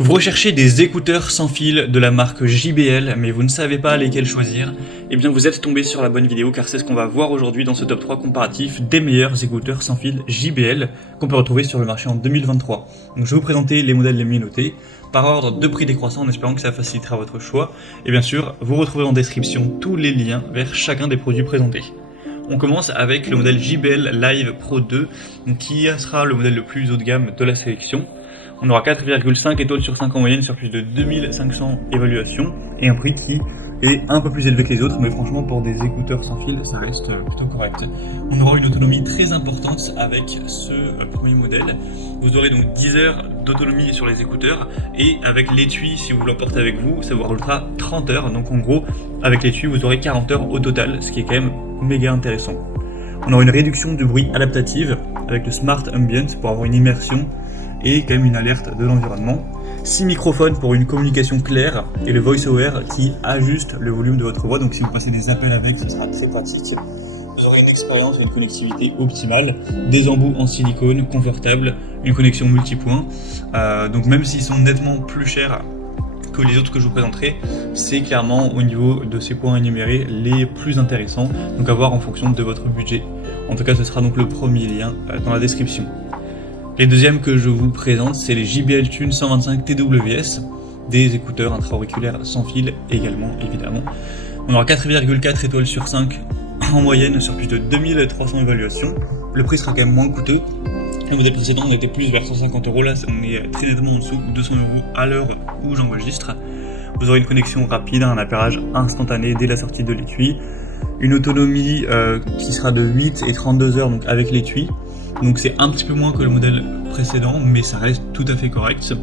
Vous recherchez des écouteurs sans fil de la marque JBL, mais vous ne savez pas lesquels choisir? Eh bien vous êtes tombé sur la bonne vidéo car c'est ce qu'on va voir aujourd'hui dans ce top 3 comparatif des meilleurs écouteurs sans fil JBL qu'on peut retrouver sur le marché en 2023. Donc je vais vous présenter les modèles les mieux notés, par ordre de prix décroissant en espérant que ça facilitera votre choix. Et bien sûr, vous retrouvez en description tous les liens vers chacun des produits présentés. On commence avec le modèle JBL Live Pro 2, qui sera le modèle le plus haut de gamme de la sélection. On aura 4,5 étoiles sur 5 en moyenne sur plus de 2500 évaluations et un prix qui est un peu plus élevé que les autres, mais franchement pour des écouteurs sans fil ça reste plutôt correct. On aura une autonomie très importante avec ce premier modèle. Vous aurez donc 10 heures d'autonomie sur les écouteurs et avec l'étui, si vous l'emportez avec vous, ça vous rajoutera 30 heures. Donc en gros avec l'étui vous aurez 40 heures au total, ce qui est quand même méga intéressant. On aura une réduction de bruit adaptative avec le Smart Ambient pour avoir une immersion et quand même une alerte de l'environnement. 6 microphones pour une communication claire et le voice-over qui ajuste le volume de votre voix, donc si vous passez des appels avec, ce sera très pratique. Vous aurez une expérience et une connectivité optimale, des embouts en silicone confortables, une connexion multipoint, donc même s'ils sont nettement plus chers que les autres que je vous présenterai, c'est clairement au niveau de ces points énumérés les plus intéressants, donc à voir en fonction de votre budget. En tout cas ce sera donc le premier lien dans la description. Les deuxièmes que je vous présente, c'est les JBL Tune 125 TWS, des écouteurs intra-auriculaires sans fil également, évidemment. On aura 4,4 étoiles sur 5 en moyenne sur plus de 2300 évaluations. Le prix sera quand même moins coûteux. Le modèle précédent, on était plus vers 150 €, là on est très nettement en dessous, 200 € à l'heure où j'enregistre. Vous aurez une connexion rapide, un appairage instantané dès la sortie de l'étui. Une autonomie qui sera de 8 et 32 heures donc avec l'étui. Donc c'est un petit peu moins que le modèle précédent, mais ça reste tout à fait correct.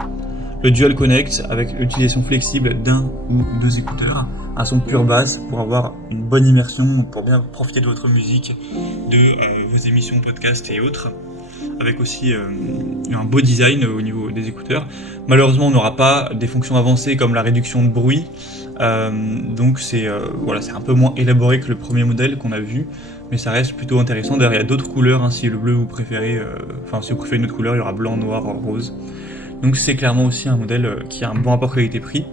Le Dual Connect avec l'utilisation flexible d'un ou deux écouteurs, un son pure basse pour avoir une bonne immersion, pour bien profiter de votre musique, de vos émissions podcast et autres, avec aussi un beau design au niveau des écouteurs. Malheureusement on n'aura pas des fonctions avancées comme la réduction de bruit, donc c'est voilà, c'est un peu moins élaboré que le premier modèle qu'on a vu, mais ça reste plutôt intéressant. D'ailleurs il y a d'autres couleurs, hein, si le bleu vous préférez, si vous préférez une autre couleur, il y aura blanc, noir, rose. Donc c'est clairement aussi un modèle qui a un bon rapport qualité-prix.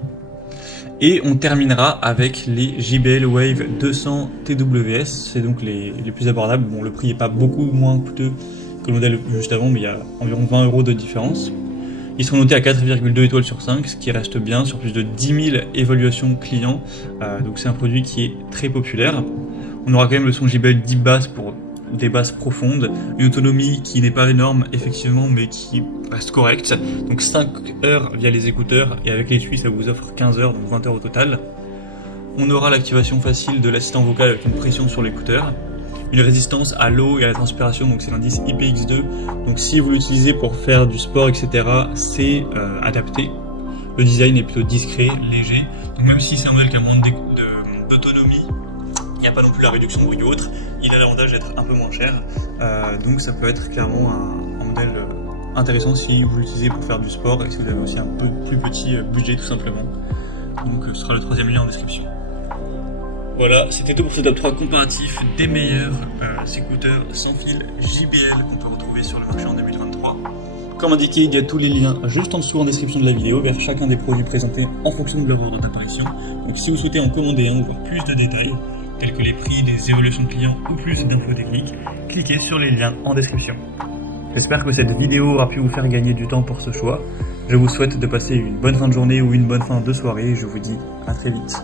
Et on terminera avec les JBL Wave 200 TWS, c'est donc les plus abordables. Bon, le prix n'est pas beaucoup moins coûteux que le modèle juste avant, mais il y a environ 20 € de différence. Ils seront notés à 4,2 étoiles sur 5, ce qui reste bien sur plus de 10 000 évaluations clients. Donc c'est un produit qui est très populaire. On aura quand même le son JBL Deep Bass pour des basses profondes, une autonomie qui n'est pas énorme effectivement, mais qui reste correcte. Donc 5 heures via les écouteurs et avec l'étui ça vous offre 15 heures, donc 20 heures au total. On aura l'activation facile de l'assistant vocal avec une pression sur l'écouteur. Une résistance à l'eau et à la transpiration, donc c'est l'indice IPX2, donc si vous l'utilisez pour faire du sport etc, c'est adapté. Le design est plutôt discret, léger, donc même si c'est un modèle qui a moins d'autonomie, il n'y a pas non plus la réduction de bruit ou autre, il a l'avantage d'être un peu moins cher, donc ça peut être clairement un modèle intéressant si vous l'utilisez pour faire du sport et si vous avez aussi un peu plus petit budget tout simplement. Donc ce sera le troisième lien en description. Voilà, c'était tout pour ce top 3 comparatif des meilleurs écouteurs sans fil JBL qu'on peut retrouver sur le marché en 2023. Comme indiqué, il y a tous les liens juste en dessous en description de la vidéo vers chacun des produits présentés en fonction de leur ordre d'apparition. Donc si vous souhaitez en commander un ou voir plus de détails, tels que les prix, des évolutions de clients ou plus d'infos techniques, cliquez sur les liens en description. J'espère que cette vidéo aura pu vous faire gagner du temps pour ce choix. Je vous souhaite de passer une bonne fin de journée ou une bonne fin de soirée et je vous dis à très vite.